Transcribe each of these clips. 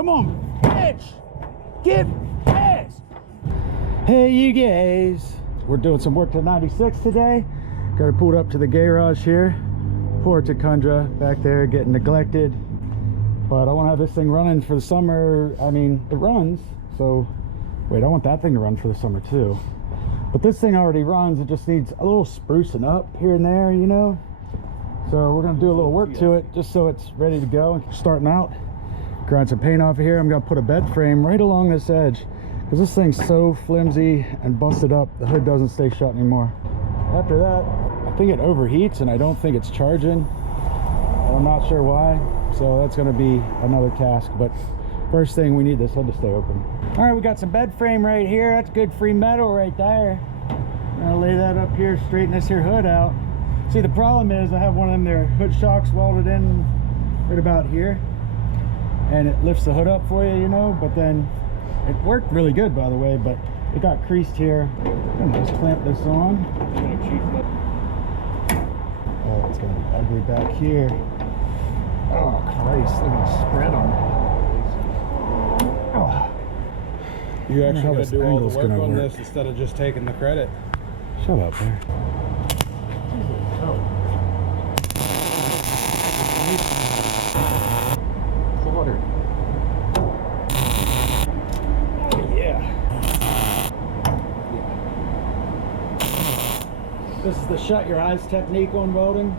Come on, bitch! Get past! Hey, you guys. We're doing some work to 96 today. Got it pulled up to the garage here. Poor Tundra back there getting neglected. But I want to have this thing running for the summer. I mean, it runs. So, wait, I want that thing to run for the summer too. But this thing already runs. It just needs a little sprucing up here and there, you know. So we're going to do a little work to it just so it's ready to go. Starting out, grind some paint off of here. I'm going to put a bed frame right along this edge because this thing's so flimsy and busted up, the hood doesn't stay shut anymore. After that, I think it overheats and I don't think it's charging. And I'm not sure why. So that's going to be another task. But first thing, we need this hood to stay open. All right, we got some bed frame right here. That's good free metal right there. I'm going to lay that up here, straighten this here hood out. See, the problem is I have one of them there hood shocks welded in right about here, and it lifts the hood up for you, you know, but then it worked really good, by the way, but it got creased here. I'm gonna just clamp this on. Oh, it's gonna be ugly back here. Oh Christ, look at the spread on it. Oh. You actually gotta do all the work on this instead of just taking the credit. Shut up there. Water. Oh yeah. This is the shut your eyes technique on welding.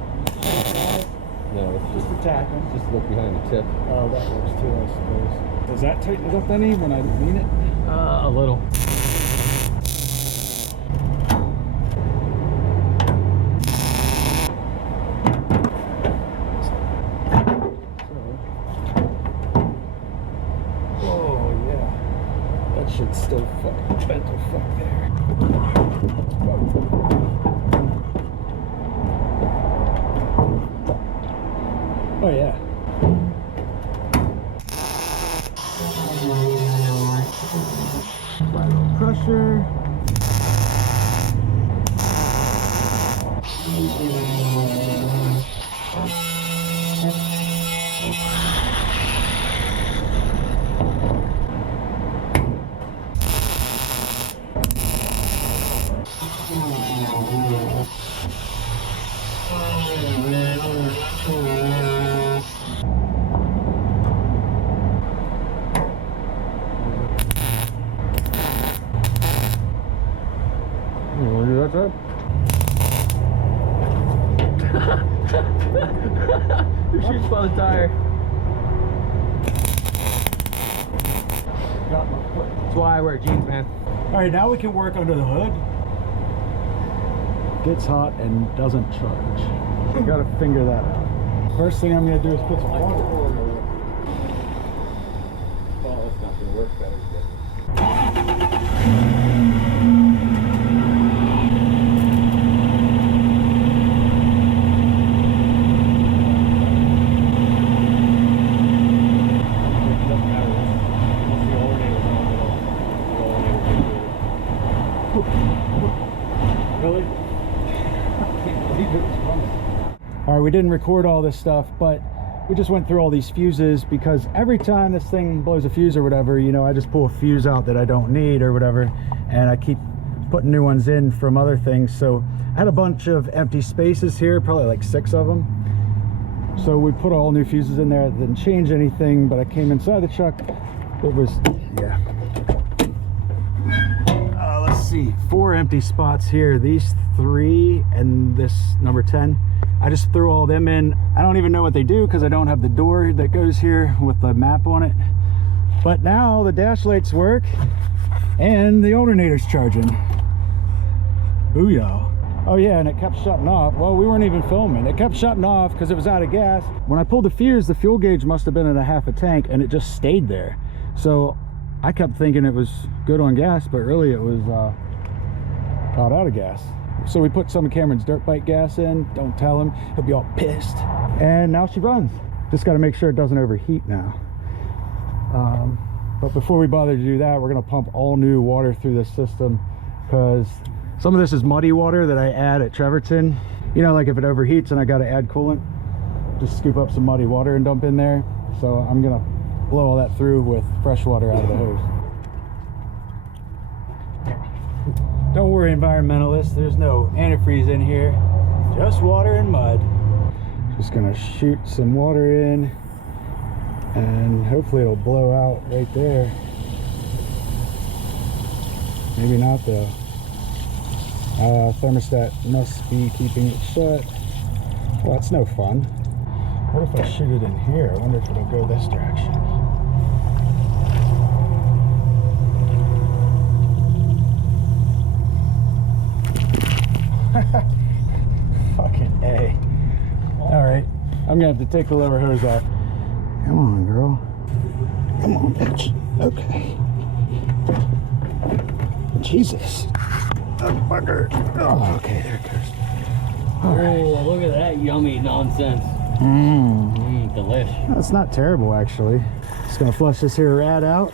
No, it's Just attack them. just look behind the tip. Oh, that works too, I suppose. Does that tighten it up any when I lean it? A little. Should still fucking bent the fuck there. Oh yeah. Pressure. That's it. Your shoe's on the tire. Got my foot. That's why I wear jeans, man. All right, now we can work under the hood. Gets hot and doesn't charge. You gotta figure that out. First thing I'm gonna do is put some water. Well, it's not gonna work better yet. Really? All right, we didn't record all this stuff, but we just went through all these fuses because every time this thing blows a fuse or whatever, you know, I just pull a fuse out that I don't need or whatever, and I keep putting new ones in from other things. So I had a bunch of empty spaces here, probably like 6 of them. So we put all new fuses in there. It didn't change anything, but I came inside the truck. It was, yeah. Let's see, 4 empty spots here. These 3 and this number 10. I just threw all them in. I don't even know what they do because I don't have the door that goes here with the map on it. But now the dash lights work and the alternator's charging. Booyah. Oh yeah, and it kept shutting off. Well, we weren't even filming. It kept shutting off because it was out of gas. When I pulled the fuse, the fuel gauge must have been at a half a tank and it just stayed there. So I kept thinking it was good on gas, but really it was about out of gas. So we put some of Cameron's dirt bike gas in. Don't tell him, he'll be all pissed. And now she runs. Just got to make sure it doesn't overheat now. But before we bother to do that, we're going to pump all new water through this system because some of this is muddy water that I add at Trevorton. You know, like if it overheats and I got to add coolant, just scoop up some muddy water and dump in there. So I'm going to blow all that through with fresh water out of the hose. Don't worry, environmentalists, there's no antifreeze in here, just water and mud. Just gonna shoot some water in and hopefully it'll blow out right there. Maybe not though. Thermostat must be keeping it shut. Well, that's no fun. What if I shoot it in here? I wonder if it'll go this direction. Fucking A. Alright, I'm gonna have to take the lower hose off. Come on, girl. Come on, bitch. Okay. Jesus. Oh, bugger. Oh, okay, there it goes. Oh, look at that yummy nonsense. Delish. That's not terrible, actually. Just gonna flush this here rat out.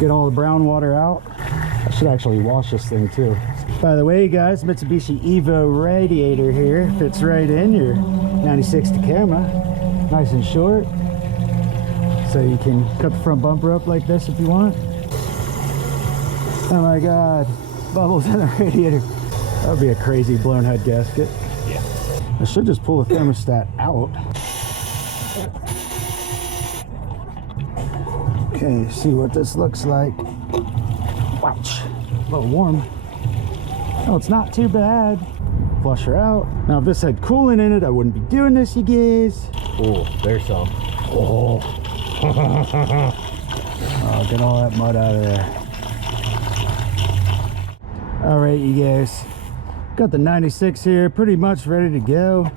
Get all the brown water out. I should actually wash this thing too. By the way, guys, Mitsubishi Evo radiator here fits right in your 96 Tacoma. Nice and short. So you can cut the front bumper up like this if you want. Oh my God, bubbles in the radiator. That would be a crazy blown head gasket. Yeah. I should just pull the thermostat out. Okay, see what this looks like. Ouch, a little warm. Oh, it's not too bad. Flush her out. Now, if this had coolant in it, I wouldn't be doing this, you guys. Oh, there's some. Oh. Oh, get all that mud out of there. All right, you guys. Got the 96 here, pretty much ready to go.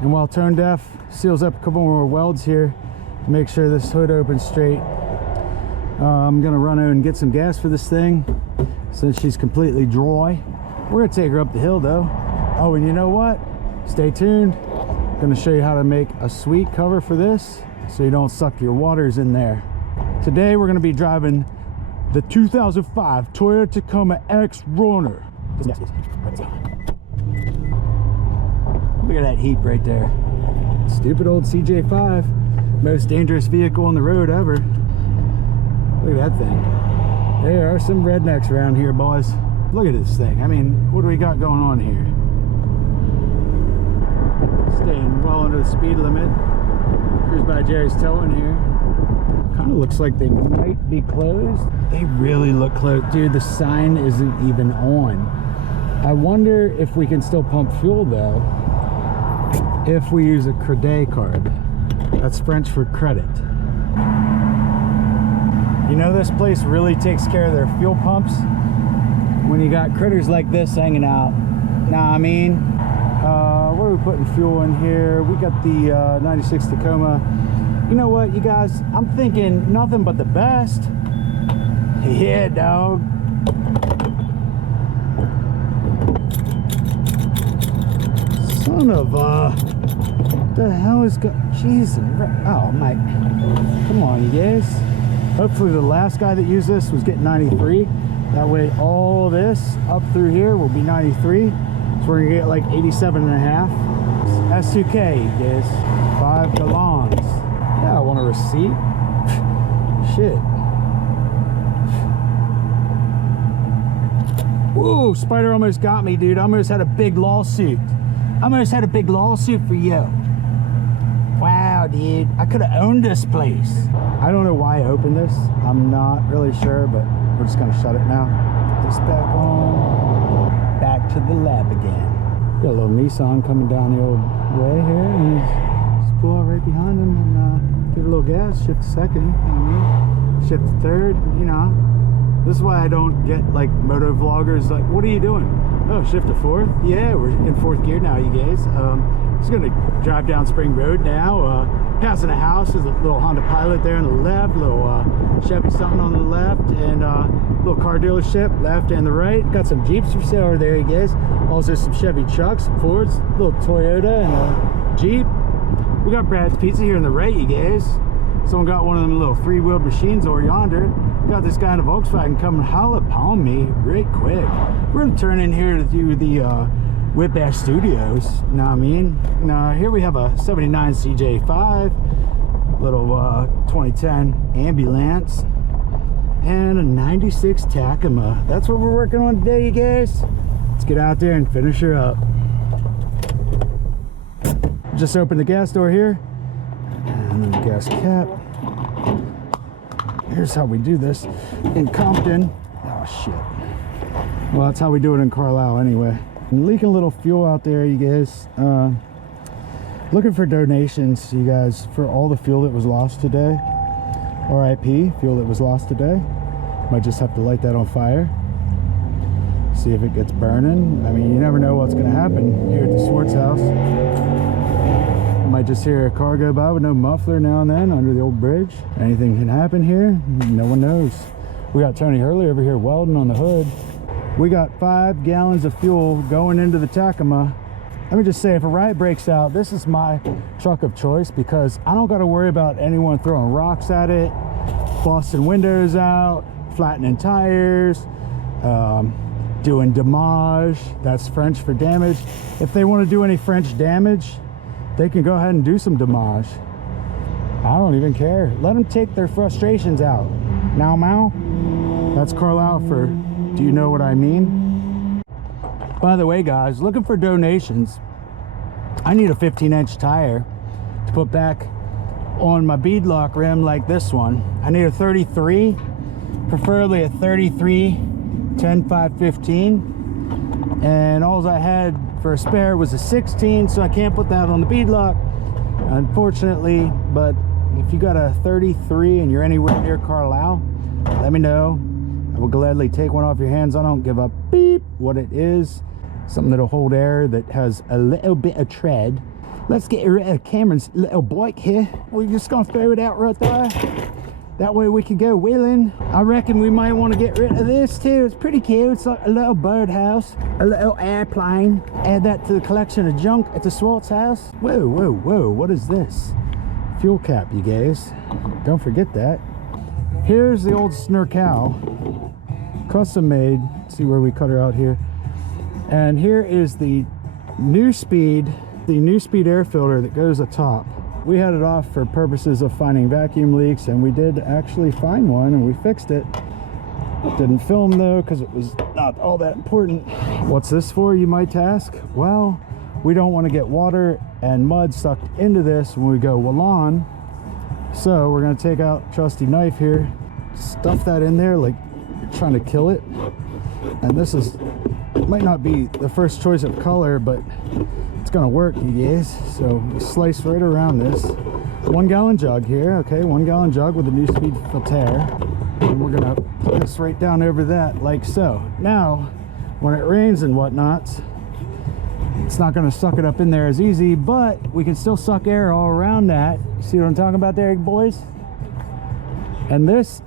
And while tone deaf, seals up a couple more welds here to make sure this hood opens straight. I'm gonna run out and get some gas for this thing since she's completely dry. We're gonna take her up the hill though. Oh, and you know what? Stay tuned. I'm gonna show you how to make a sweet cover for this so you don't suck your waters in there. Today we're gonna be driving the 2005 Toyota Tacoma X Runner. Look at that heap right there. Stupid old CJ5. Most dangerous vehicle on the road ever. Look at that thing. There are some rednecks around here, boys. Look at this thing. I mean, what do we got going on here? Staying well under the speed limit. Cruise by Jerry's towing here. Kind of looks like they might be closed. They really look close. Dude, the sign isn't even on. I wonder if we can still pump fuel though if we use a credit card. That's French for credit. You know, this place really takes care of their fuel pumps when you got critters like this hanging out. Nah, I mean, where are we putting fuel in here? We got the 96 Tacoma. You know what, you guys? I'm thinking nothing but the best. Yeah, dog. Son of a... the hell is going... Jesus. Oh, my... Come on, you guys. Hopefully the last guy that used this was getting 93. That way all this up through here will be 93. So we're gonna get like 87 and a half. S2K, you guys. 5 gallons. Yeah, I want a receipt. Shit. Whoa, Spider almost got me, dude. I almost had a big lawsuit. I almost had a big lawsuit for you. Wow, dude. I could have owned this place. I don't know why I opened this. I'm not really sure, but we're just gonna shut it now. Put this back on. Back to the lab again. Got a little Nissan coming down the old way here, and just pull out right behind him and give it a little gas, shift to second, you know what I mean? Shift to third, you know. This is why I don't get like moto vloggers like, what are you doing? Oh, shift to fourth? Yeah, we're in fourth gear now, you guys. Just gonna drive down Spring Road now. Passing a house, there's a little Honda Pilot there on the left, little Chevy something on the left, and little car dealership left and the right. Got some Jeeps for sale over there, you guys. Also some Chevy trucks, some Fords, little Toyota and a Jeep. We got Brad's Pizza here on the right, you guys. Someone got one of them little three-wheeled machines over yonder. Got this guy in a Volkswagen coming holla upon me right quick. We're gonna turn in here to do the WHIPBASH Studios, you know what I mean? Now here we have a 79 CJ5. little 2010 ambulance, and a 96 Tacoma. That's what we're working on today, you guys. Let's get out there and finish her up. Just open the gas door here, and then the gas cap. Here's how we do this in Compton. Oh shit. Well, that's how we do it in Carlisle anyway. I'm leaking a little fuel out there, you guys. Looking for donations, you guys, for all the fuel that was lost today. RIP, fuel that was lost today. Might just have to light that on fire. See if it gets burning. I mean, you never know what's gonna happen here at the Swartz house. Might just hear a car go by with no muffler now and then under the old bridge. Anything can happen here, no one knows. We got Tony Hurley over here welding on the hood. We got 5 gallons of fuel going into the Tacoma. Let me just say, if a riot breaks out, this is my truck of choice because I don't got to worry about anyone throwing rocks at it, busting windows out, flattening tires, doing damage. That's French for damage. If they want to do any French damage, they can go ahead and do some damage. I don't even care. Let them take their frustrations out. Now, Mao. That's Carlisle for do you know what I mean? By the way, guys, looking for donations. I need a 15-inch tire to put back on my beadlock rim like this one. I need a 33, preferably a 33 10 5 15, and all I had for a spare was a 16, so I can't put that on the beadlock, unfortunately. But if you got a 33 and you're anywhere near Carlisle, let me know. I will gladly take one off your hands. I don't give a beep what it is. Something that'll hold air, that has a little bit of tread. Let's get rid of Cameron's little bike here. We're just gonna throw it out right there. That way we can go wheeling. I reckon we might want to get rid of this too. It's pretty cute. It's like a little birdhouse, a little airplane. Add that to the collection of junk at the Swartz house. Whoa, whoa, whoa, what is this? Fuel cap, you guys. Don't forget that. Here's the old Snurkow, custom made. See where we cut her out here. And here is the new speed air filter that goes atop. We had it off for purposes of finding vacuum leaks, and we did actually find one, and we fixed it. Didn't film though because it was not all that important. What's this for, you might ask? Well, we don't want to get water and mud sucked into this when we go wallon. So we're going to take out trusty knife here, stuff that in there like you're trying to kill it. And this is, might not be the first choice of color, but it's gonna work, you guys. So we slice right around this. 1 gallon jug here, okay, 1 gallon jug with a new speed filter. And we're gonna put this right down over that like so. Now, when it rains and whatnot, it's not gonna suck it up in there as easy, but we can still suck air all around that. See what I'm talking about there, boys? And this,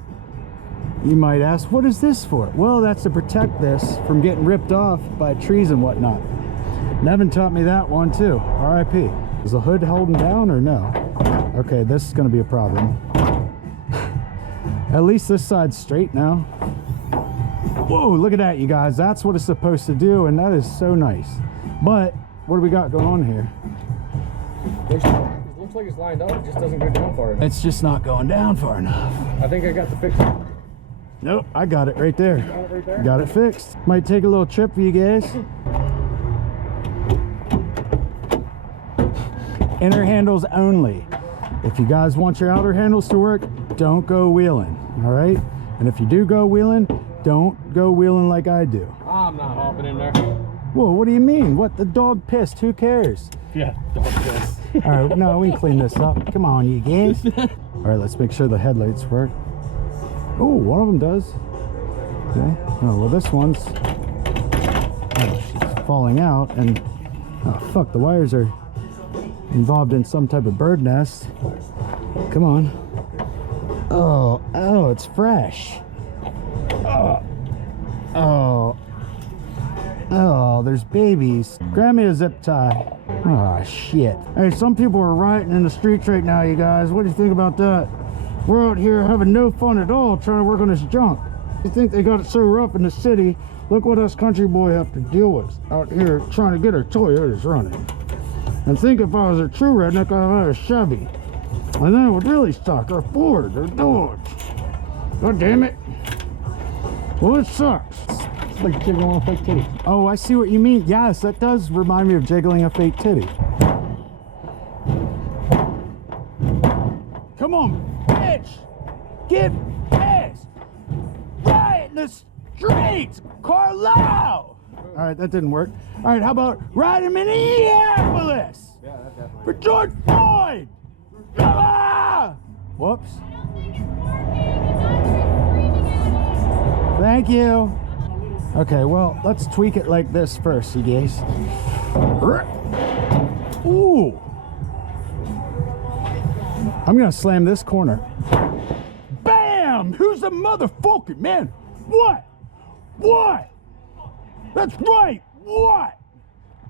you might ask, what is this for? Well, that's to protect this from getting ripped off by trees and whatnot. Nevin taught me that one too. RIP. Is the hood holding down or no? Okay, this is gonna be a problem. At least this side's straight now. Whoa, look at that, you guys. That's what it's supposed to do, and that is so nice. But what do we got going on here? It looks like it's lined up, it just doesn't go down far enough. It's just not going down far enough. I think I got the fix. Nope, I got it right there. Got it right there? Got it fixed. Might take a little trip for you guys. Inner handles only. If you guys want your outer handles to work, don't go wheeling, all right? And if you do go wheeling, don't go wheeling like I do. I'm not hopping in there. Whoa, what do you mean? What, the dog pissed, who cares? Yeah, dog pissed. All right, no, we can clean this up. Come on, you guys. All right, let's make sure the headlights work. Oh, one of them does. Okay. Oh, well, this one's she's falling out, and oh fuck, the wires are involved in some type of bird nest. Come on. Oh, it's fresh. Oh, there's babies. Grab me a zip tie. Oh shit. Hey, some people are rioting in the streets right now, you guys. What do you think about that? We're out here having no fun at all trying to work on this junk. You think they got it so rough in the city? Look what us country boy have to deal with out here trying to get our Toyotas running. And think if I was a true redneck, I'd have a Chevy. And then it would really suck. Or forward, or doors. God damn it. Well, it sucks. It's like jiggling a fake titty. Oh, I see what you mean. Yes, that does remind me of jiggling a fake titty. Come on, bitch! Get pissed! Right in the streets! Carlisle! Alright, that didn't work. Alright, how about ride in Minneapolis? Yeah, that definitely. For George Floyd! Ah! Whoops. Thank you. Okay, well, let's tweak it like this first, you guys. Ooh. I'm gonna slam this corner. Bam! Who's the motherfucker, man? What? What? That's right! What?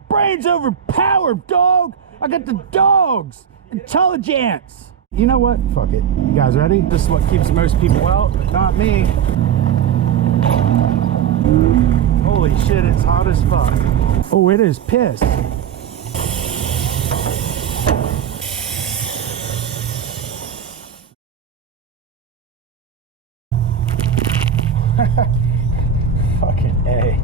Brains overpowered, dog! I got the dogs! Intelligence! You know what? Fuck it. You guys ready? This is what keeps most people out, but not me. Holy shit, it's hot as fuck. Oh, it is piss. Fucking A.